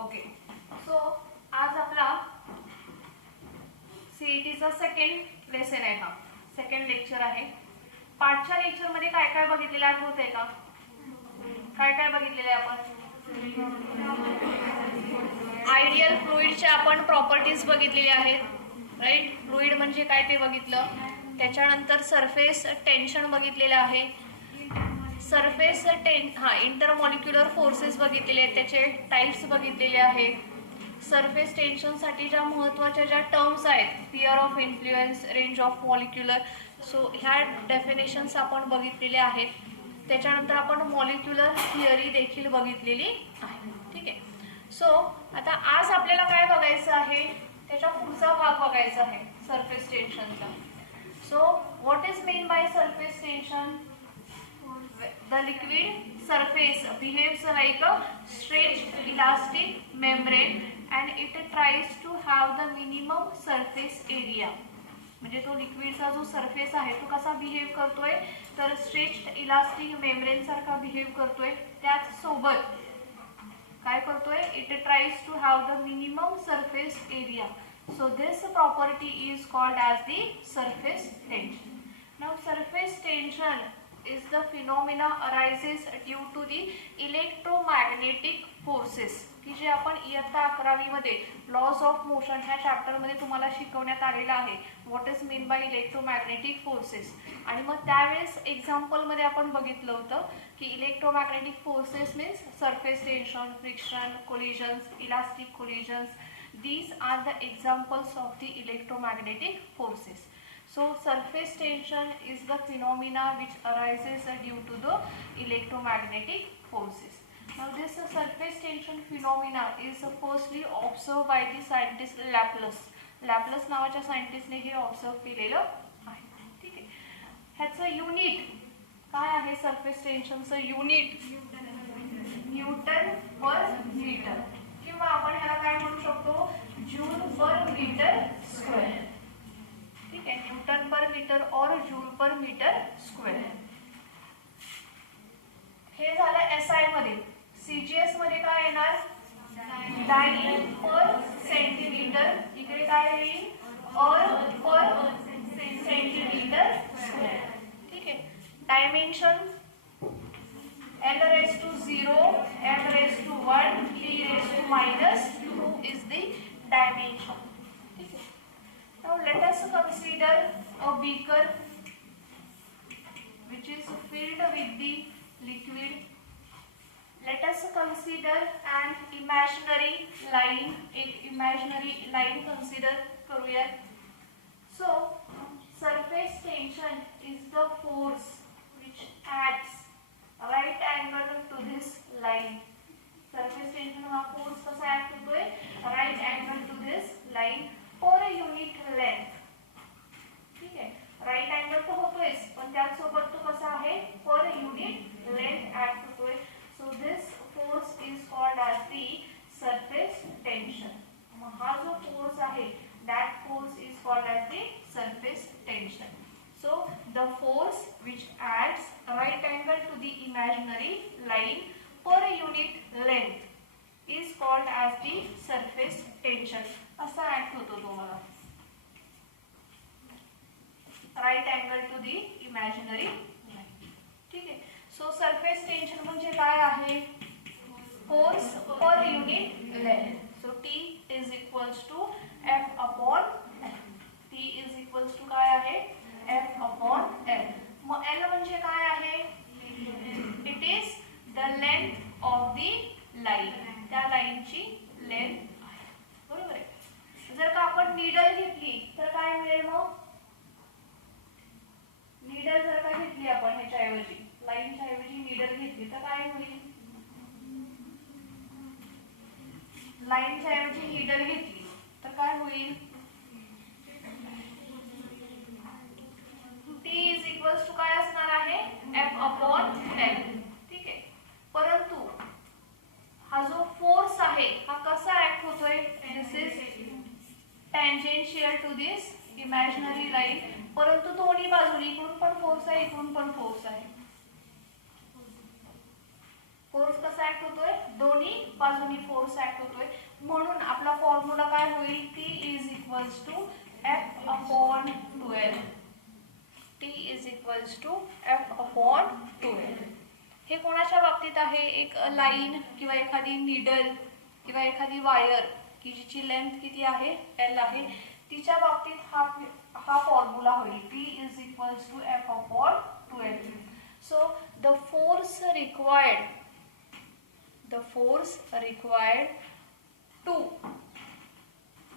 Okay, so आज आपला सीईटीचा second lesson आहे, हा सेकंड लेक्चर आहे. पाठच्या लेक्चर मध्ये काय काय बघितलेलं आठवतंय का? काय काय बघितलेलं आहे आपण? आयडियल फ्लुइडच्या आपण प्रॉपर्टीज बघितलेल्या आहेत, राईट. फ्लुइड म्हणजे काय ते बघितलं. त्याच्यानंतर सरफेस टेन्शन बघितलेलं आहे. सरफेस इंटरमॉलिक्युलर फोर्सेस बघितलेले आहेत, त्याचे टाइप्स बघितलेले आहेत. सरफेस टेन्शनसाठी ज्या महत्त्वाच्या ज्या टर्म्स आहेत, sphere of influence, range of molecular, so ह्या डेफिनेशन्स आपण बघितलेल्या आहेत. त्याच्यानंतर आपण मॉलिक्युलर थिअरी देखील बघितलेली आहे. ठीक आहे. सो आता आज आपल्याला काय बघायचं आहे, त्याचा पुढचा भाग बघायचा आहे सरफेस टेन्शनचा. So what is mean by surface tension? The liquid surface behaves like a stretched elastic membrane and it tries to have the minimum surface area. म्हणजे तो लिक्विडचा जो सरफेस आहे तो कसा बिहेव करतोय, तर स्ट्रेच्ड इलास्टिक मेम्ब्रेन सारखा बिहेव करतोय. त्याच सोबत काय करतोय, it tries to have the minimum surface area. So this property is called as the surface tension. Now surface tension is the phenomena arises due to the electromagnetic forces, की जे आपण इयत्ता 11वी मध्ये लॉज ऑफ मोशन ह्या chapter मध्ये तुम्हाला शिकवण्यात आलेला आहे. What is mean bye electromagnetic forces. आणि मग त्यावेळेस एक्झाम्पल मध्ये आपण बघितलं होतं की electromagnetic forces means surface tension, friction, collisions, elastic collisions. These are the examples of the electromagnetic forces. So surface tension is the phenomena which arises due to the electromagnetic forces. Now this surface tension phenomena is firstly observed by the scientist Laplace. Laplace नावाच्या सायंटिस्टने हे observe केलेलं आहे. ठीक आहे. ह्याचं unit काय आहे? Surface टेन्शनचं unit Newton per metre, किंवा आपण ह्याला काय म्हणू शकतो, जूल पर मीटर स्क्वेअर. ठीक आहे. न्यूटन पर मीटर और जूल पर मीटर स्क्वेअर. हे झालं एसआय मध्ये. सीजीएस मध्ये काय येणार, डायन पर सेंटीमीटर. इकडे काय येईल, पर सेंटीमीटर स्क्वेअर. ठीक आहे. Dimension L raised to 0, M raised to 1, T raised to -2 is the dimension. Okay. Now let us consider a beaker which is filled with the liquid. Let us consider an imaginary line. एक imaginary line consider करूया. So surface tension is the force which acts right angle to this line. Surface tension हा force कसा act होतोय, right angle to this line per unit length. ठीक आहे. Right angle तर होतोयच, पण त्याचसोबत तो कसा आहे, पर युनिट लेंथ ऍक्ट होतोय. So this force is called as the surface tension. मग हा जो फोर्स आहे, that force is called as the surface tension. So the force which adds right angle to the imaginary line per unit length is called as the surface tension. असा act होतो तुम्हाला, right angle to the imaginary line. ठीक आहे. So surface tension म्हणजे काय आहे, force per unit length. So T is equals to F upon L. T is equals to काय आहे, F upon L. मग L म्हणजे काय आहे, it is the length of the line. त्या लाईनची लेंथ आहे. बरोबर आहे. जर का आपण नीडल घेतली तर काय मिळेल, मग नीडल जर का घेतली आपण ह्याच्याऐवजी, लाईनच्या ऐवजी नीडल घेतली तर काय होईल, लाईनच्या ऐवजी नीडल घेतली तर काय होईल, T इज इक्वल्स टू काय असणार आहे, F अपॉन L. ठीक आहे. परंतु हा जो फोर्स आहे हा कसा ऍक्ट होतोय, this is tangential to this imaginary line. परंतु दोन्ही बाजूनी, इकडून पण फोर्स आहे, इकडून पण फोर्स आहे. फोर्स कसा ऍक्ट होतोय, दोन्ही बाजूनी फोर्स ऍक्ट होतोय, म्हणून आपला फॉर्म्युला काय होईल, T is equals to F upon 12. T is equals to F upon 12. हे कोणाच्या बाबतीत आहे, एक लाईन किंवा एखादी नीडल किंवा एखादी वायर की जिची लेंथ किती आहे, L आहे, तिच्या बाबतीत हा फॉर्म्युला होईल, T is equals to F upon 12. So the force required to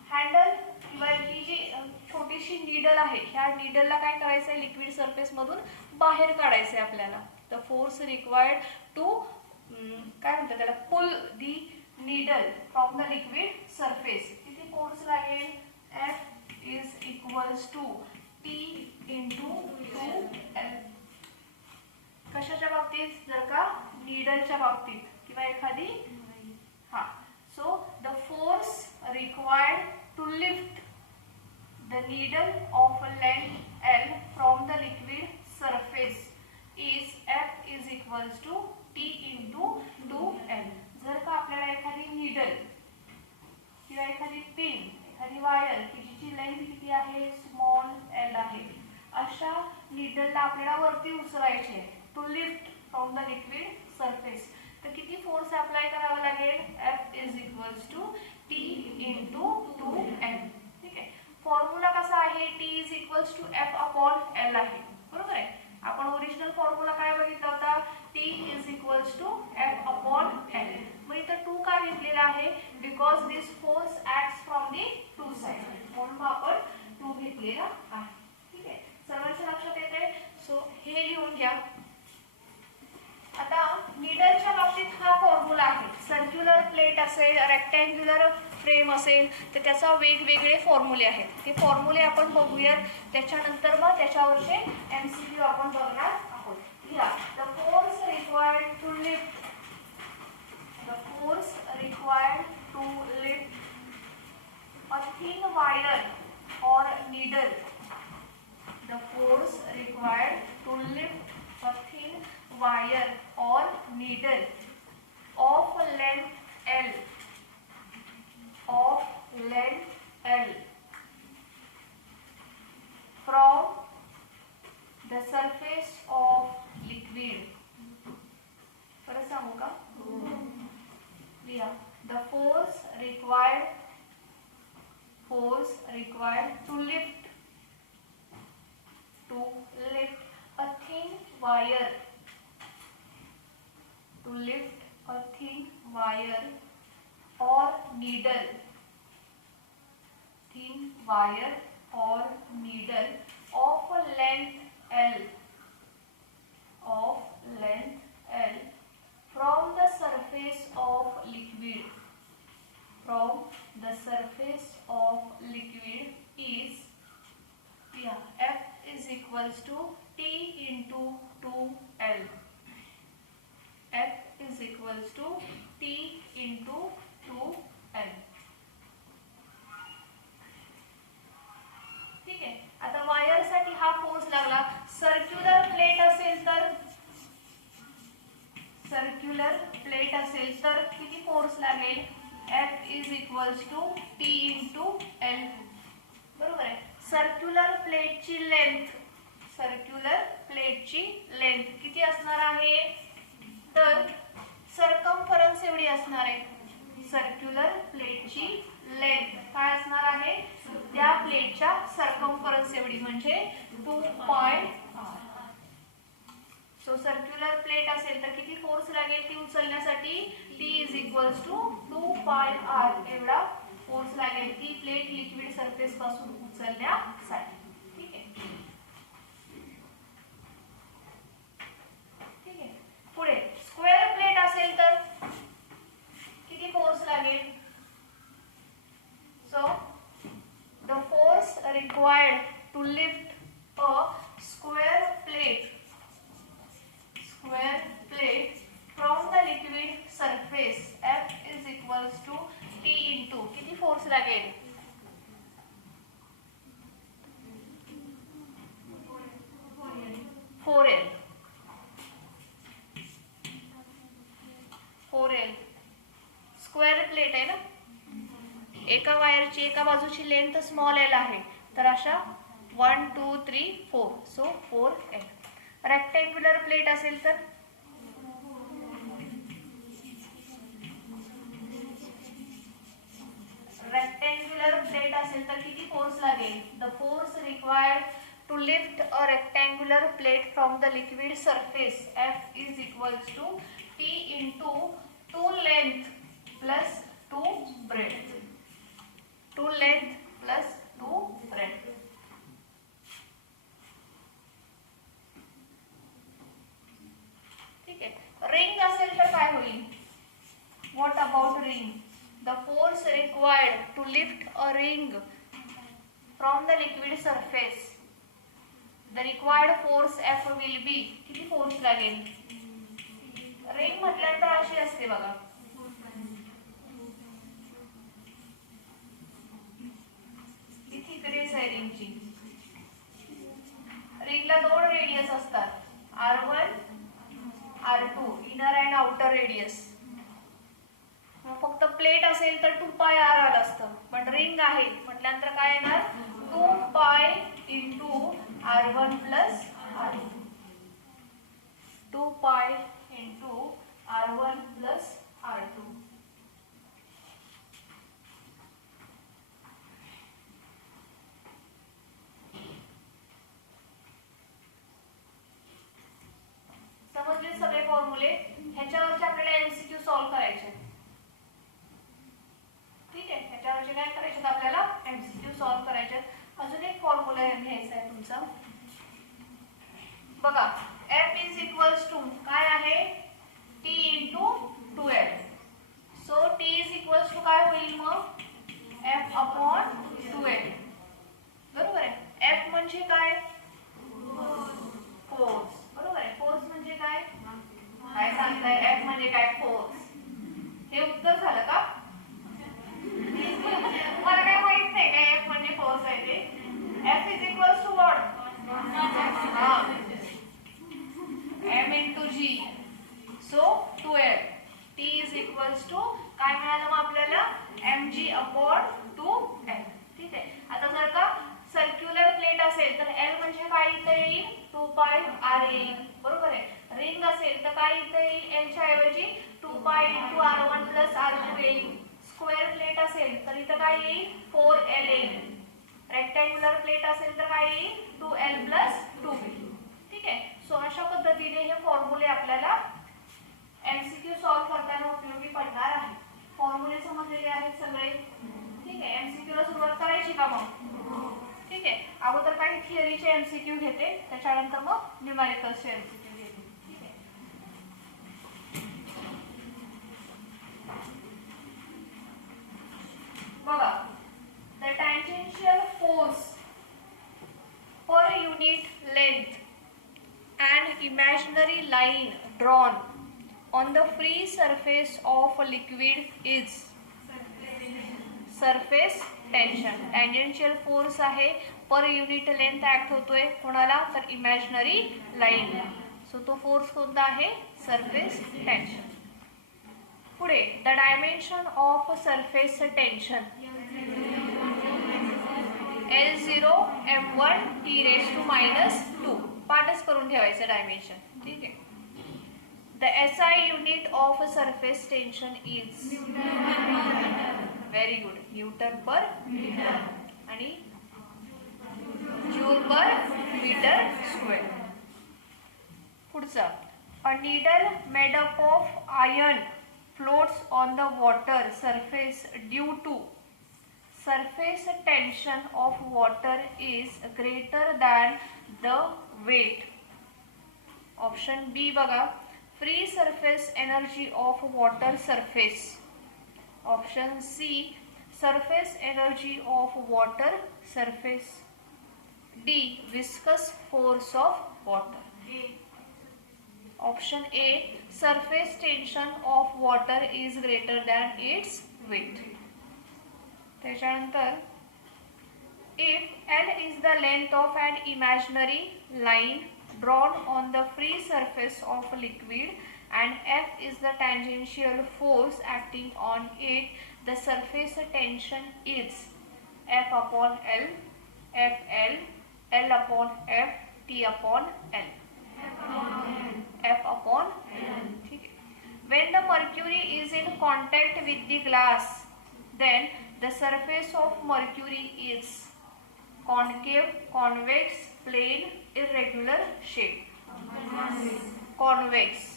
handle किंवा ही जी छोटीशी नीडल आहे, ह्या नीडलला काय करायचं आहे, लिक्विड सरफेस मधून बाहेर काढायचं आहे आपल्याला. द फोर्स रिक्वायर्ड टू काय म्हणतात त्याला, pull the needle from the liquid surface. किती फोर्स लागेल, F is equals to T into 2L. कशाच्या बाबतीत, जर का नीडलच्या बाबतीत किंवा एखादी so the force required to lift the needle of length L from the liquid surface is F is equals to T into 2L. जर का आपल्याला एखादी नीडल किंवा एखादी पिन, एखादी वायर की जिची लेंथ किती आहे, स्मॉल L आहे, अशा नीडलला आपल्याला वरती उचलायचे आहे, to lift from the liquid surface, तर किती फोर्स अप्लाय करावा लागेल, F is equals to T into 2L. ठीक आहे. फॉर्म्युला कसा आहे, T is equals to F upon L आहे, बरोबर आहे. आपण ओरिजिनल फॉर्म्युला काय बघितला होता, T is equals to F upon L. मग इथं 2 का घेतलेला आहे, because this force acts from the two side, म्हणून आपण 2 घेतलेला आहे. ठीक आहे, सर्वांच्या लक्षात येते. सो हे लिहून घ्या. आता नीडलच्या बाबतीत हा फॉर्म्युला आहे. सर्क्युलर प्लेट असेल, रेक्टँग्युलर फ्रेम असेल, तर त्याचा वेगवेगळे फॉर्म्युले आहेत. ते फॉर्म्युले आपण बघूयात, त्याच्यानंतर मग त्याच्यावरचे MCQ आपण बघणार आहोत. या the force required to lift a thin wire or needle. The force required to lift a thin wire or needle of length L from the surface of liquid. परत सांगू का? लिहा. The force required to lift a thin wire or needle of length L from the surface of liquid is F is equals to T into 2L. F is equals to T into 2L. ठीक आहे. आता wire साठी हा force लागला. Circular plate असेल तर किती force लागेल, F is equals to T into L. बरोबर आहे. सर्क्युलर प्लेटची लेंथ किती असणार आहे, तर सर्कम्फरन्स एवढी असणार आहे. सर्क्युलर प्लेटची लेंथ काय असणार आहे, त्या प्लेटच्या सर्कम्फरन्स एवढी, म्हणजे 2πr. सो सर्क्युलर प्लेट असेल तर किती फोर्स लागेल ती उचलण्यासाठी, T is equals to 2πr एवढा फोर्स लागेल ती प्लेट लिक्विड सरफेस पासून उचलण्यासाठी. ठीक आहे. पुढे स्क्वेअर प्लेट असेल तर किती फोर्स लागेल. So the force required to lift a square plate from the liquid surface F is equals to T into किती फोर्स लागेल, 4L. स्क्वेअर प्लेट आहे ना, एका वायरची एका बाजूची लेंथ स्मॉल एल आहे, तर अशा 1 2 3 4, सो 4L. रेक्टँग्युलर प्लेट असेल तर किती फोर्स लागेल? The force required to lift a rectangular plate from the liquid surface F is equals to T into 2 length plus 2 breadth. 2 length plus 2 breadth. ठीक आहे. Ring असेल तर काय होईल? What about ring? The force required to lift a ring from the liquid surface, the required force F will be, किती force लागेल? Ring म्हटल्यानंतर अशी असते बघा, किती रेडियस आहे रिंगची? रिंगला 2 रेडियस असतात, R1 R2, inner and outer radius. फक्त प्लेट असेल तर 2 पाय R आलं असतं, पण रिंग आहे म्हटल्यानंतर काय येणार? 2 pi into R1 plus R2. 2 pi into R1 plus R2. समजले सगळे फॉर्म्युले? ह्याच्यावरचे आपल्याला एमसीक्यू सॉल्व्ह करायचे. ठीक आहे, ह्याच्यावरचे काय करायचे? आपल्याला एमसीक्यू सॉल्व्ह करायचे. अजून एक फॉर्म्युला घ्यायचा आहे तुमचा बघा. F इज इक्वल्स टू काय आहे? T into 2L. So T is equals to काय होईल मग? F upon 2L. बरोबर आहे. F म्हणजे काय? फोर्स. बरोबर आहे. फोर्स म्हणजे काय? काय सांगताय? F म्हणजे काय? फोर्स. हे उत्तर झालं का? मला काय माहित नाही काय F म्हणजे फोर्स आहे ते. F is equals to what? M into G. So 2L. T is equals to काय मिळालं मग आपल्याला? mg upon 2L. ठीक आहे. आता जर का सर्क्युलर प्लेट असेल तर L म्हणजे काय इथे येईल? 2 पाय R येईल. बरोबर आहे. रिंग असेल तर काय इथे येईल? L च्या ऐवजी 2 pi into R1 plus R2 येईल. स्क्वेअर प्लेट असेल तर इथं काय येईल? 4L येईल. रेक्टँग्युलर प्लेट असेल तर काय येईल? 2L plus 2B. ठीक आहे. सो अशा पद्धतीने हे फॉर्म्युले आपल्याला एमसीक्यू सॉल्व्ह करताना उपयोगी पडणार आहे. फॉर्म्युले समजलेले आहेत सगळे? ठीक आहे. एमसीक्यू ला सुरुवात करायची का मग? ठीक आहे. अगोदर काही थिअरीचे एमसीक्यू घेते, त्याच्यानंतर मग न्यूमेरिकलचे एमसीक्यू घेते. ठीक आहे. बघा, the tangential force per unit length and imaginary line drawn on the free surface of a liquid is surface tension. Tangential force आहे, पर युनिट लेंथ ऍक्ट होतोय कोणाला? तर इमॅजिनरी लाईनला. सो तो फोर्स कोणता आहे? Surface tension. पुढे the dimension of surface tension L0 M1 T⁻². पाठच करून ठेवायचं डायमेन्शन. ठीक आहे. The SI unit of surface tension is very good, newton per metre आणि जूल पर मीटर स्क्वेअर. पुढचा, a needle made up of iron floats on the water surface due to surface tension of water is greater than the weight. Option B बघा, free surface energy of water surface. Option C, surface energy of water surface. D, viscous force of water. Option A, surface tension of water is greater than its weight. त्याच्यानंतर, if L is the length of an imaginary line drawn on the free surface of a liquid and F is the tangential force acting on it, the surface tension is F upon L, FL, L upon F, T upon L. F upon L. When the mercury is in contact with the glass, then the surface of mercury is concave, convex, plane, irregular shape. Convex.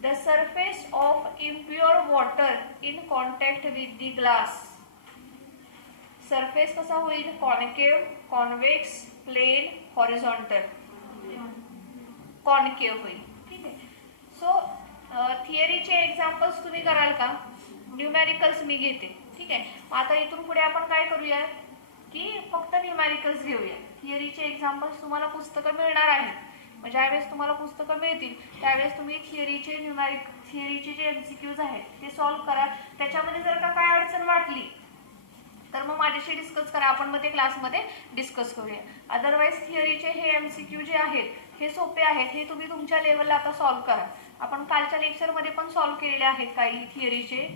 The surface of impure water in contact with the glass. Surface कसा होईल? Concave, convex, plane, horizontal. Concave होईल. ठीक आहे. So थिअरीचे examples तुम्ही कराल का? न्यूमॅरिकल्स मी घेते. ठीक आहे. आता इथून पुढे आपण काय करूया की फक्त न्यूमॅरिकल्स घेऊया. थिअरीचे एक्झाम्पल्स तुम्हाला पुस्तकं मिळणार आहेत. मग ज्यावेळेस तुम्हाला पुस्तकं मिळतील त्यावेळेस तुम्ही थिअरीचे जे MCQs आहेत ते सॉल्व्ह करा. त्याच्यामध्ये जर का काय अडचण वाटली तर मग माझ्याशी डिस्कस करा. आपण मग ते क्लासमध्ये डिस्कस करूया. अदरवाईज थिअरीचे हे MCQ जे आहेत हे सोपे आहेत. हे तुम्ही तुमच्या लेवलला आता सॉल्व्ह करा. आपण कालच्या लेक्चरमध्ये पण सॉल्व्ह केलेले आहेत काही थिअरीचे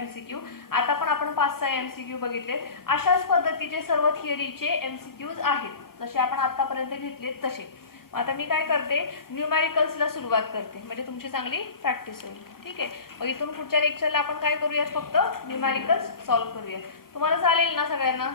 MCQ. आता पण आपण 5-6 MCQ बघितले. अशाच पद्धतीचे सर्व थिअरीचे MCQs आहेत जसे आपण आतापर्यंत घेतलेत तसे. आता मी काय करते, न्यूमॅरिकल्सला सुरुवात करते म्हणजे तुमची चांगली प्रॅक्टिस होईल. ठीक आहे. मग इथून पुढच्या लेक्चरला आपण काय करूया, फक्त न्यूमॅरिकल्स सॉल्व्ह करूया. तुम्हाला चालेल ना सगळ्यांना?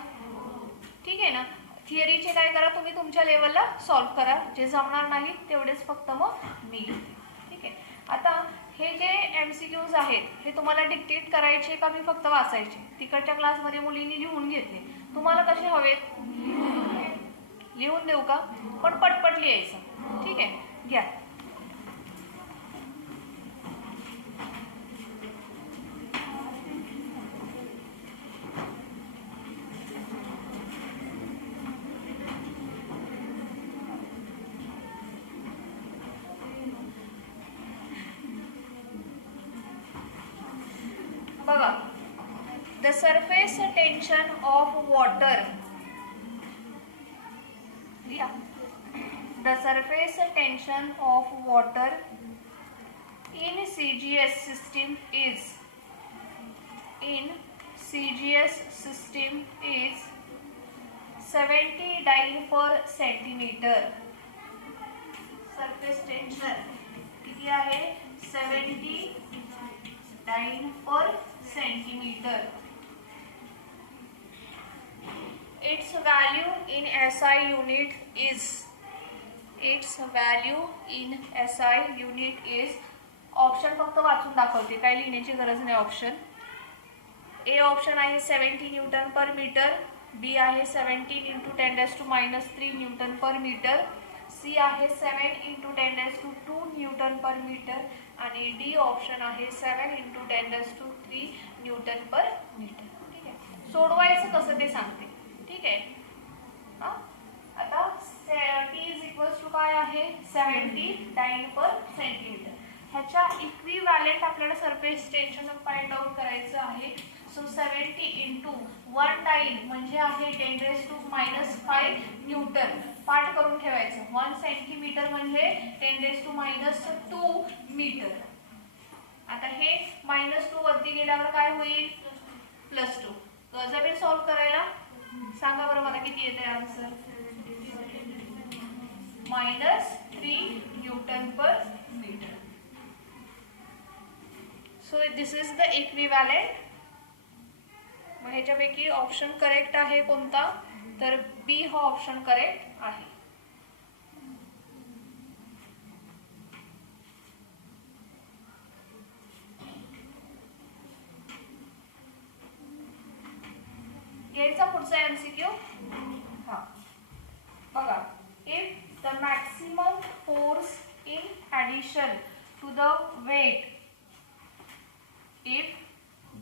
ठीक आहे ना. थिअरीचे काय करा तुम्ही तुमच्या लेवलला सॉल्व्ह करा. जे जमणार नाही तेवढेच फक्त मग मी घेते. ठीक आहे. आता हे जे MCQs आहेत हे तुम्हाला डिक्टेट करायचे का मी फक्त वाचायचे? तिकडच्या क्लासमध्ये मुलींनी लिहून घेतले. तुम्हाला कसे हवेत? लिहून देऊ का? पण पटपट लिहायचं. ठीक आहे. घ्या. बघा, the surface tension off water. The surface tension of water in CGS system is 70 dyne per centimeter. Surface tension किती आहे? 70 dyne per centimeter. Its value in SI unit is option फक्त वाचून दाखवते, काय लिहिण्याची गरज नाही. ऑप्शन ए ऑप्शन आहे 70 न्यूटन पर मीटर, बी आहे 17 × 10⁻³ न्यूटन पर मीटर, सी आहे 7 × 10⁻² न्यूटन पर मीटर आणि डी ऑप्शन आहे 7 × 10⁻³ न्यूटन पर मीटर. ठीक आहे. सोडवायचं कसं ते सांगते. ठीक आहे. आता T = काय आहे? 70 डाइन पर सेंटीमीटर. ह्याच्या इक्विव्हॅलेंट आपल्याला सरफेस टेन्शन फाइंड आउट करायचं आहे. सो 70 × 1 डाइन म्हणजे आहे 10⁻⁵ न्यूटन. पाठ करून ठेवायचं. 1 सेंटीमीटर म्हणजे 10⁻² मीटर. आता हे -2 वरती गेल्यावर काय होईल? +2. जमेल सॉल्व्ह करायला? सांगा बरं मला किती येते answer? -3 newton per metre. So this is the equivalent. मग ह्याच्यापैकी ऑप्शन करेक्ट आहे कोणता? तर बी हा ऑप्शन करेक्ट आहे. याचा पुढचा MCQ. हा बघा, if the maximum force in addition to the weight, if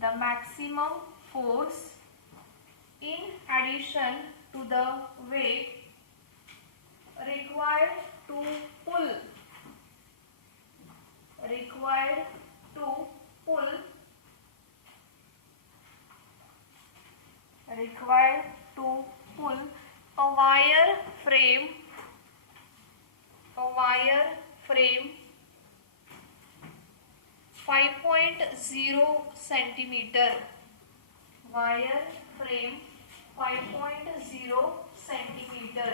the maximum force in addition to the weight required to pull a wire frame 5.0 centimetre, wire frame 5.0 centimetre,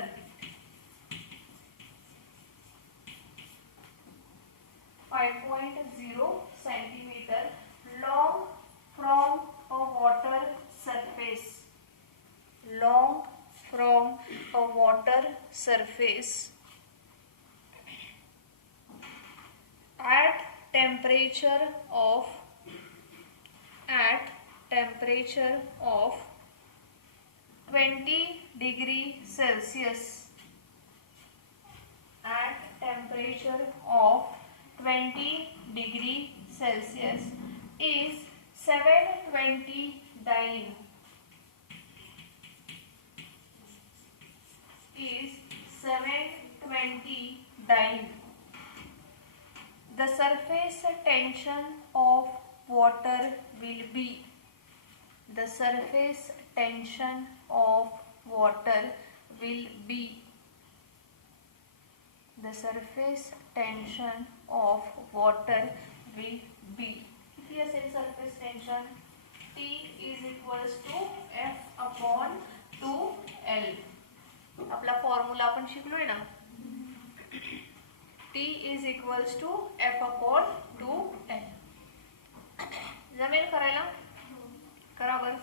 5.0 centimetre, long from a water surface, long from a water surface, at temperature of 20 degree Celsius, at temperature of 20 degree Celsius is 720 dyne, is 720 dyne. The surface tension of water will be, the surface tension of water will be, the surface tension of water will be. किती असेल surface tension? T is equals to F upon 2L. आपला formula आपण शिकलोय ना. T is equals to F upon 2L. जमेल करायला? करा बरं.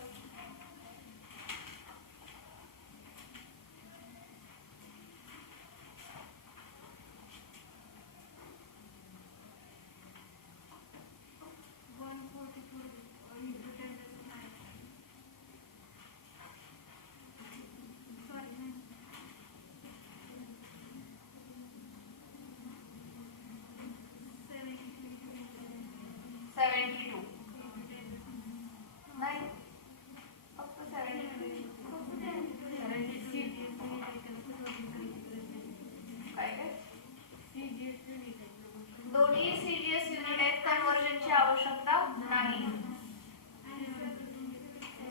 दोन्ही सीजीएस युनिट आहेत, कन्वर्जनची आवश्यकता नाही.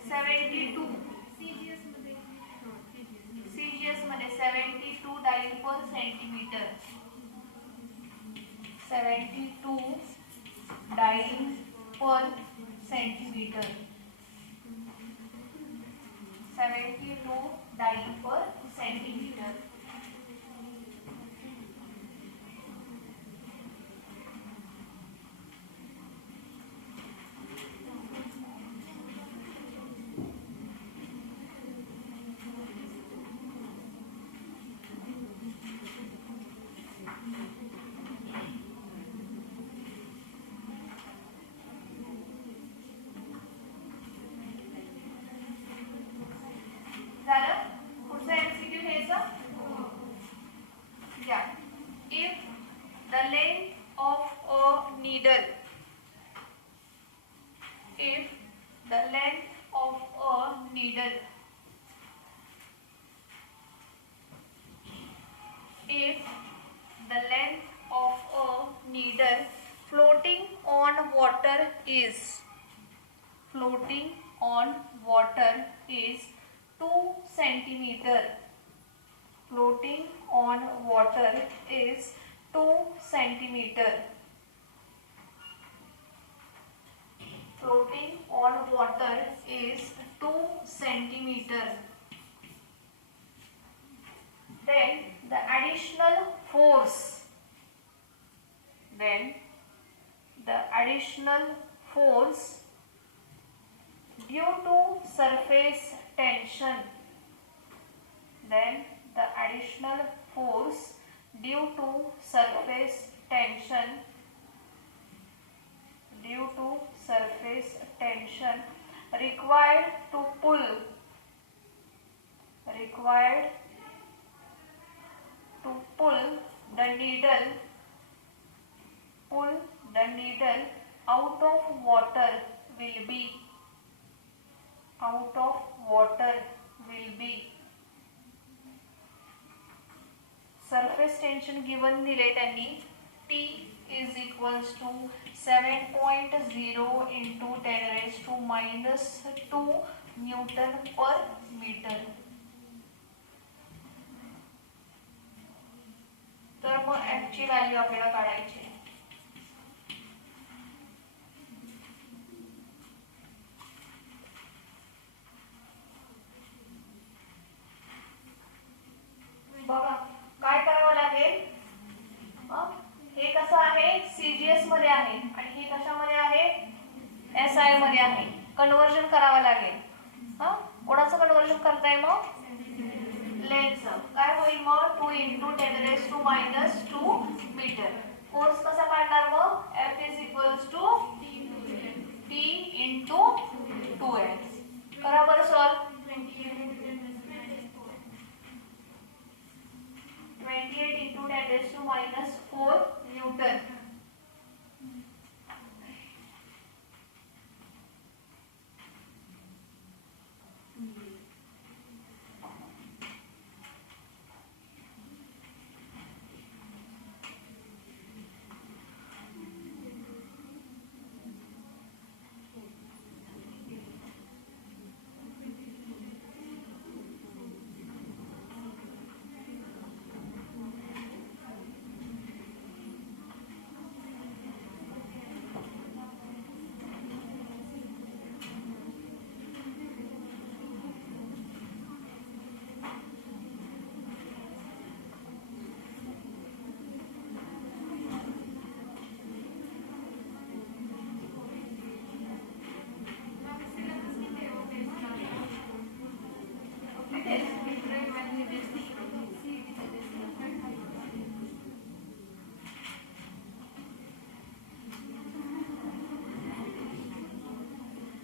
72 सीजीएस मध्ये 72 dial per centimetre, 72 dial per centimetre, 72 dial per centimetre. If the length of a needle, if the length of a needle, if the length of a needle floating on water is, floating on water is 2 centimeter, floating on water is 2 centimeter, floating on water is 2 centimeter. Then the additional force, then the additional force due to surface tension, then the additional force due to surface tension, due to surface tension required to pull, required to pull the needle, pull the needle out of water will be, out of water will be. Surface tension given दिले त्यांनी. T is equals to 7.0 into 10 raised to minus 2 Newton per meter. तर मग F ची value आपल्याला काढायची आहे. SI मध्ये आहे, कन्व्हर्जन करावं लागेल. कोणाचं कन्व्हर्जन करताय मग? लेन्थचं. काय होईल मग? 2 × 10⁻² मीटर. फोर्स कसा काढणार मग? F = P × 2S. करा बरं सॉल्व. 28 × 10⁻⁴ न्यूटन.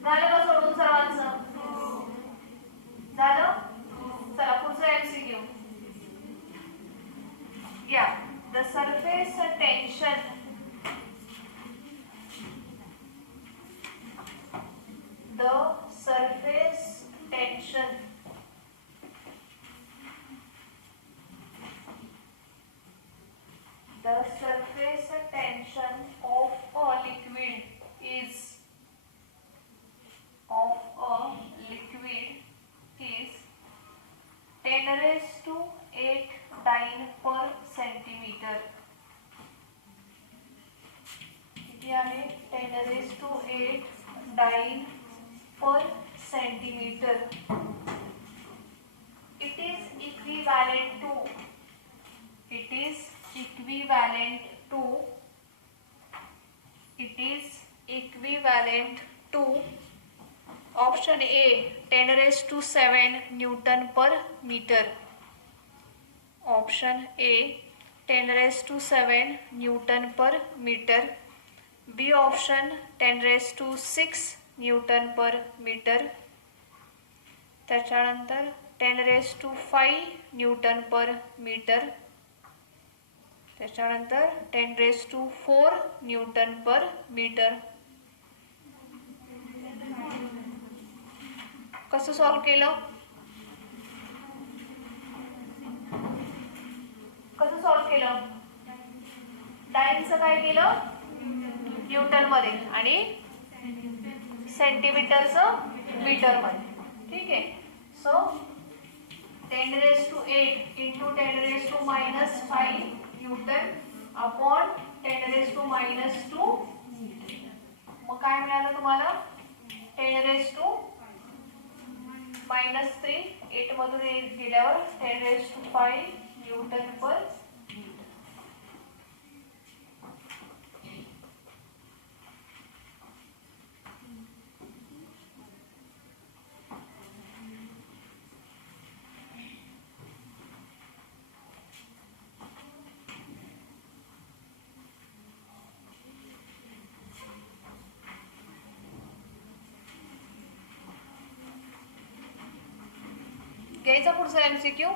झालं का सोडून सर्वांचं? झालं? चला पुढचं MCQ घ्या. The surface tension of a liquid is 10⁸ dyne per centimeter. किती आहे? 10⁸ dyne per centimeter. It is equivalent to option A 10⁷ Newton per meter. Option A 10⁷ Newton per meter. B option 10⁶ Newton per meter. त्याच्यानंतर 10⁵ Newton per meter. त्याच्यानंतर 10⁴ Newton per meter. कसं solve केलं? डायनचं काय केलं? Newton मध्ये आणि सेंटीमीटरचं मीटर मध्ये. ठीक आहे. So 10⁸ × 10⁻⁵ Newton upon 10⁻². मग काय मिळालं तुम्हाला? 10⁻⁻3 8 मधून 8 गेल्यावर 10⁵ न्यूटन पर मीटर. घ्यायचा पुढचा MCQ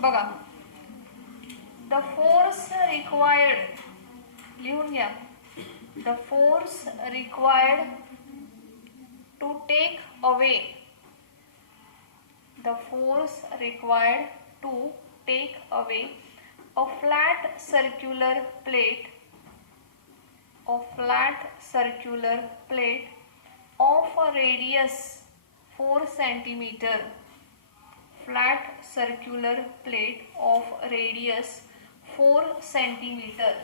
बघा. द फोर्स रिक्वायर्ड, लिहून घ्या. The force required to take away a flat circular plate of a radius 4 centimeter. Flat circular plate of radius 4 centimeter.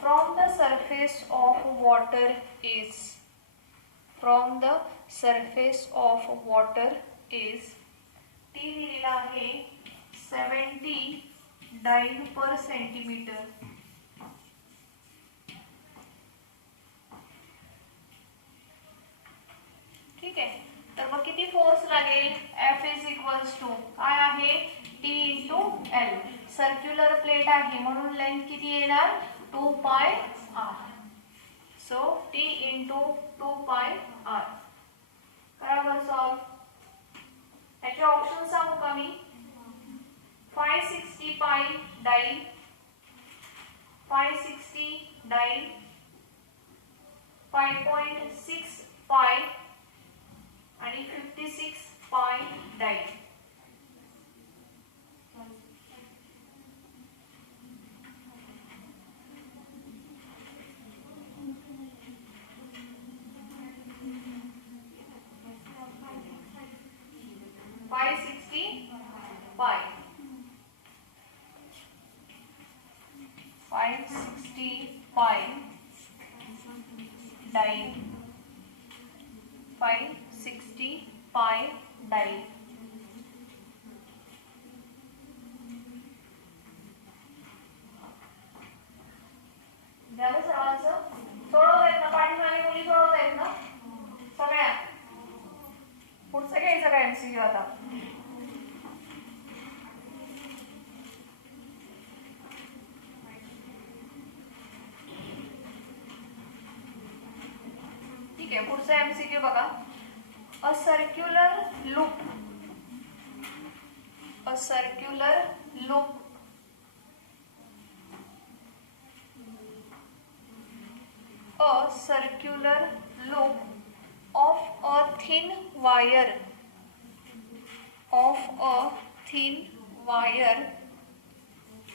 From the surface of water is. ती दिलेला आहे 70 dine पर centimetre. ठीक आहे. तर मग किती फोर्स लागेल? F इज इक्वल्स टू काय आहे? T into L. Circular plate आहे म्हणून लेंथ किती येणार? 2 पाय r. सो T इंटू 2 पाय r. बरोबर सॉल्व. याचे ऑप्शन सांगू का मी? 560 पाय डाई, 560 डाई, 5.6 पाय आणि 56 पाय डाई. पाय 560 पाय डाई, 560 पाय डाई. झालं सर्वांचं? सोडवतायत ना? पाठीमागे मुली सोडवतायत ना सगळ्या? पुढचं घ्यायचं का MCQ आता? ठीक आहे. पुढचं MCQ बघा. A circular loop, a circular loop a circular loop of a thin wire, of a thin wire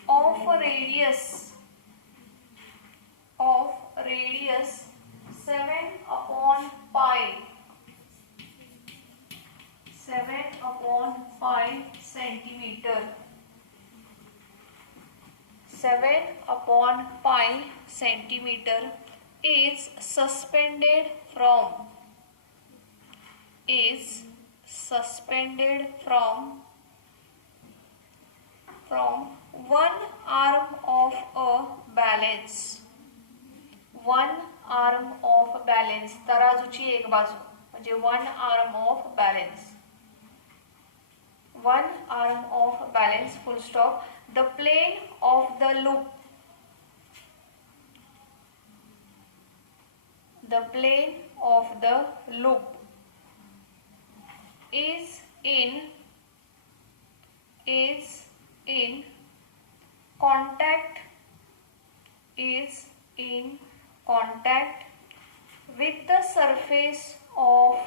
of radius 7 upon pi, 7 upon pi centimeter, 7 upon pi centimeter is suspended from, is suspended from one arm of a balance, one arm of balance. तराजूची एक बाजू म्हणजे one arm of balance, one arm of balance, full stop. The plane of the loop, the plane of the loop is in contact, is in contact with the surface of,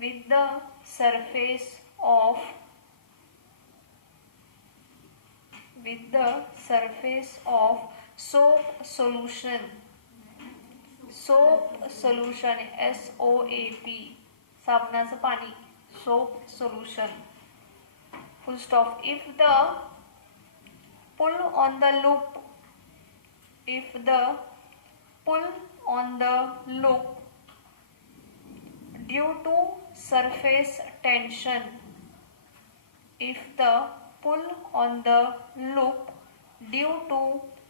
with the surface of, with the surface of soap solution, soap solution, SOAP, साबणाचं पाणी, soap solution, full stop. If the pull on the loop, if the pull on the loop due to surface tension, if the pull on the loop due to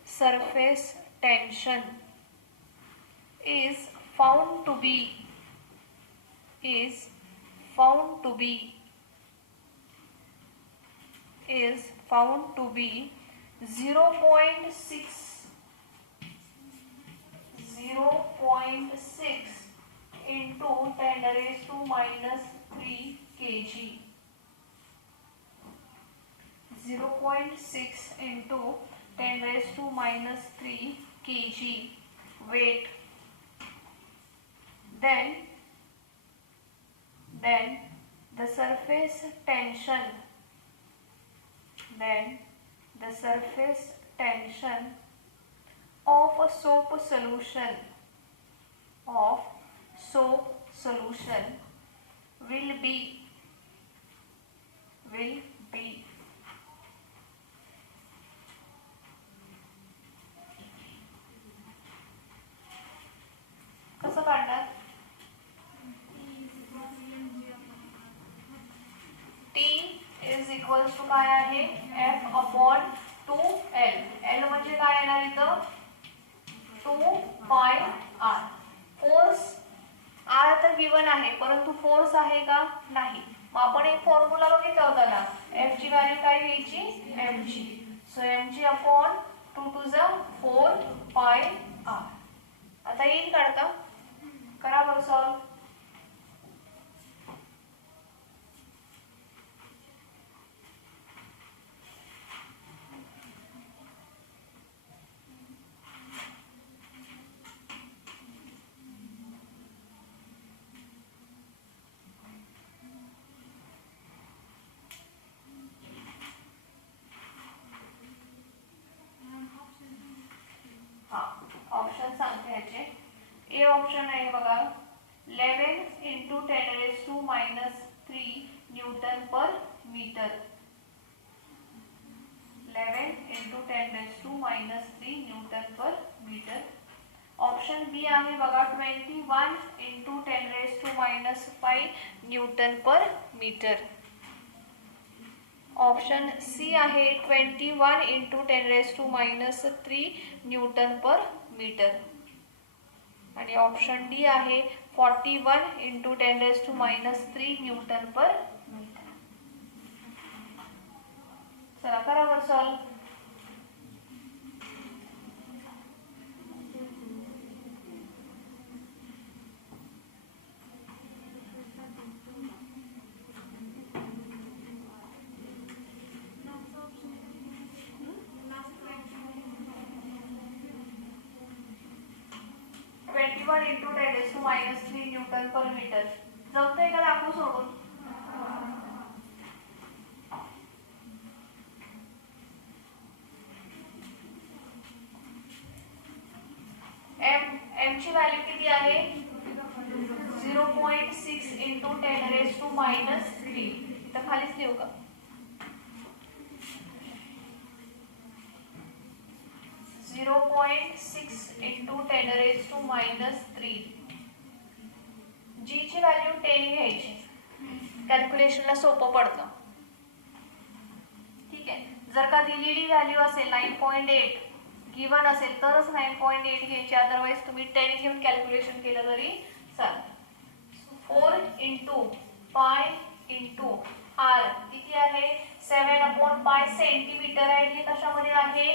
surface tension is found to be, is found to be, is found to be 0.6, 0.6 into 10 raised to minus 3 kg, 0.6 into 10 raised to minus 3 kg weight, then the surface tension, then the surface tension of a soap solution, of soap solution will be कसं काढणार? T is equals to काय आहे F upon 2L. L म्हणजे काय येणार इथं 2 पाय R. Force R तर गिवन आहे परंतु फोर्स आहे का नाही. मग आपण एक फॉर्म्युला बघितला होता ना F ची व्हॅल्यू काय घ्यायची mg. So mg upon 2 two ज 4 पाय R. आता येईल काढता करा बरं सॉल्व. ऑप्शन सांगते ह्याचे. ए ऑप्शन आहे बघा 11 into 10⁻³ Newton per metre. 11 into 10⁻³ Newton per metre. Option बी आहे बघा 21 into 10⁻⁵ Newton per metre. Option C आहे 21 इंटू 10⁻³ न्यूटन पर मीटर. आणि ऑप्शन डी आहे 41 इंटू 10⁻³ न्यूटन पर मीटर. चला करा वर solve. Into 10⁻³ Newton per metre जमतंय का दाखवू सोडून. m ची व्हॅल्यू किती आहे 0.6 इंटू 10⁻³ तर खालीच लिहू का 0.6 इंटू 10⁻³ जी ची व्हॅल्यू 10 घ्यायची. कॅल्क्युलेशनला सोपं पडतं. ठीक आहे. जर का दिलेली व्हॅल्यू असेल 9.8 गिवन असेल तरच 9.8 घ्यायची. अदरवाईज तुम्ही 10 घेऊन कॅल्क्युलेशन केलं तरी चालेल. 4 इंटू पाय इंटू आर किती आहे 7/पाय सेंटीमीटर आहे. हे कशामध्ये आहे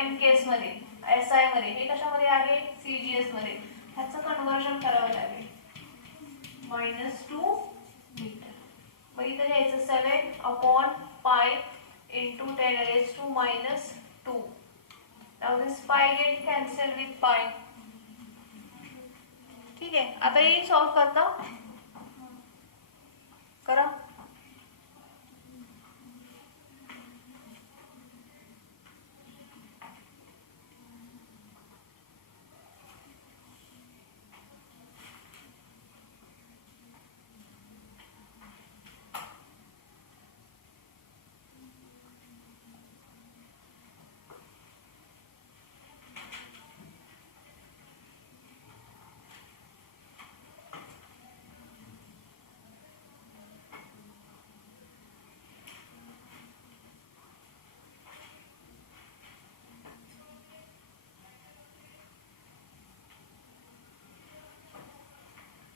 एम केस मध्ये SI मध्ये. हे कशामध्ये आहे CGS मध्ये. ह्याचं कन्वर्जन करावं लागेल -2 मीटर. मग इथे घ्यायचं 7/पाय into 10⁻². Now this pi get cancelled with pi. ठीक आहे. आता हे सॉल्व करता करा.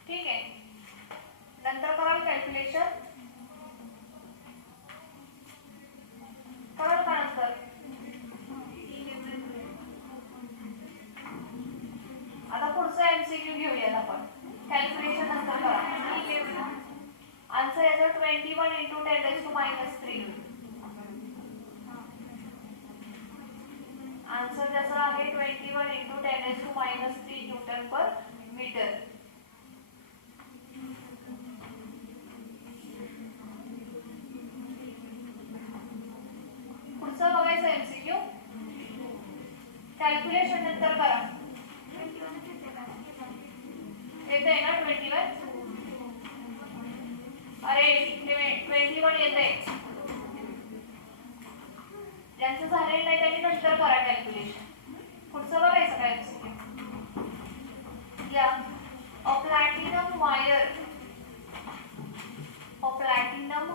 ठीक आहे. नंतर कराल कॅल्क्युलेशन कराल का नंतर. आता पुढचा MCQ घेऊयात आपण. कॅल्क्युलेशन नंतर करा. आन्सर याचा 21 इंटू 10⁻³ आन्सर त्याचा आहे 21 इंटू 10⁻³ न्यूटन पर मीटर. पुढचं बघायचं MCQ. कॅल्क्युलेशन नंतर करा. येते ना 21. अरे 21 येते. ज्यांचं झालेलं नाही त्यांनी नंतर करा कॅल्क्युलेशन. पुढचं बघायचं काय MCQ. या a platinum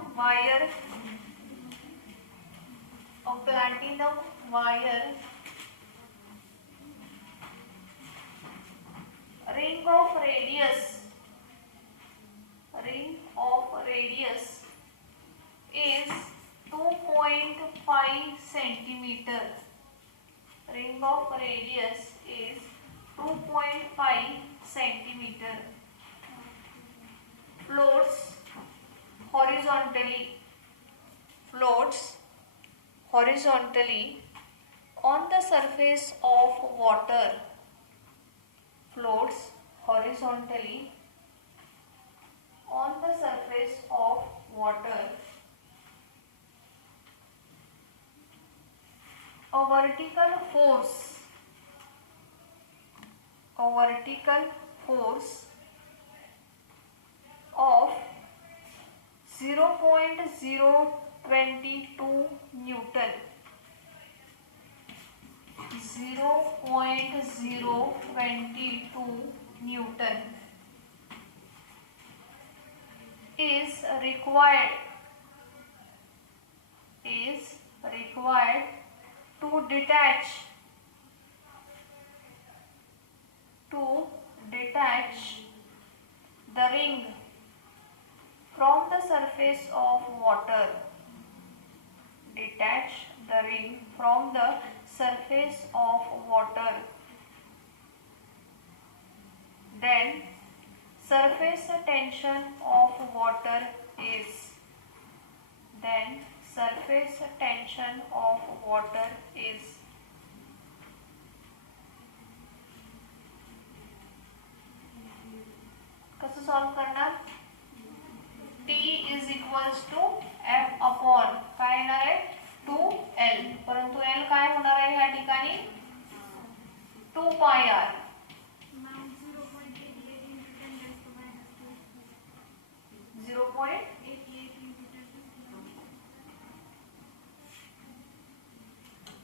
wire ring of radius is 2.5 centimeter. Ring of radius is 2.5 centimeter. Floats horizontally on the surface of water. Floats horizontally on the surface of water. A vertical force of 0.022 Newton. 0.022 Newton is required to detach the ring from the surface of water. Detach the ring from the surface of water. Then surface tension of water is कसं solve करणार? T is equals to F upon काय येणार आहे 2L, परंतु L काय होणार आहे ह्या ठिकाणी 2 pi r.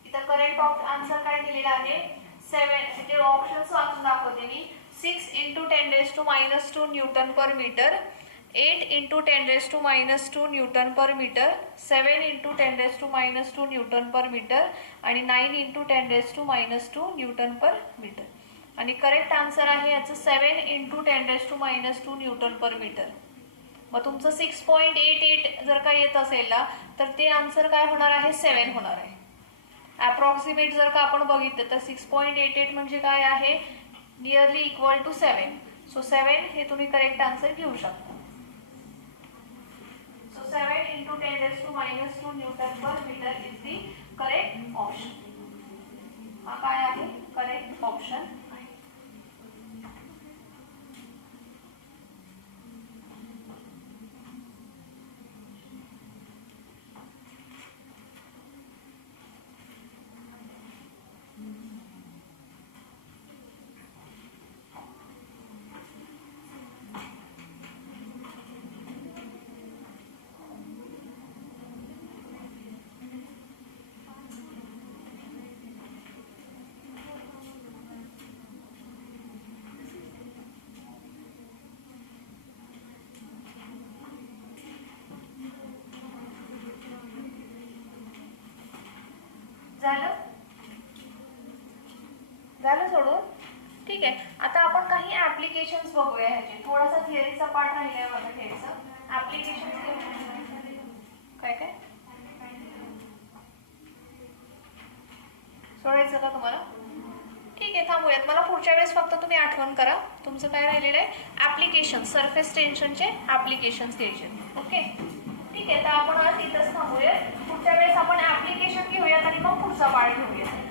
इथं करेक्ट आन्सर काय दिलेला आहे 7. म्हणजे ऑप्शन्स वाचून दाखवते मी. 6 × 10⁻² newton per metre, 8 × 10⁻² newton per metre, 7 × 10⁻² newton per metre आणि 9 × 10⁻² न्यूटन पर मीटर. आणि करेक्ट आन्सर आहे याचं 7 × 10⁻² न्यूटन पर मीटर. मग तुमचं 6.88 जर का येत असेल ना तर ते आन्सर काय होणार आहे 7 होणार आहे. अप्रॉक्सिमेट जर का आपण बघितलं तर 6.88 म्हणजे काय आहे नियरली इक्वल टू 7. सो 7 हे तुम्ही करेक्ट आन्सर घेऊ शकता. So 7 × 10⁻² newton per metre is the correct option. हा काय आहे करेक्ट ऑप्शन आहे. झालं सोडून. ठीक आहे, आता आपण काही ऍप्लिकेशन्स बघूया ह्याचे. थोडासा थिअरीचा पार्ट राहिलाय बघा घ्यायचा. ऍप्लिकेशन काय सोडायचं का तुम्हाला? ठीक आहे, थांबूयात. मला पुढच्या वेळेस फक्त तुम्ही आठवण करा तुमचं काय राहिलेलं आहे ऍप्लिकेशन. सरफेस टेन्शनचे ऍप्लिकेशन्स घ्यायचे. ओके ठीक आहे, तर आपण आज इथंच थांबूयात. पुढच्या वेळेस आपण ऍप्लिकेशन घेऊयात आणि मग पुढचा पार्ट घेऊयात.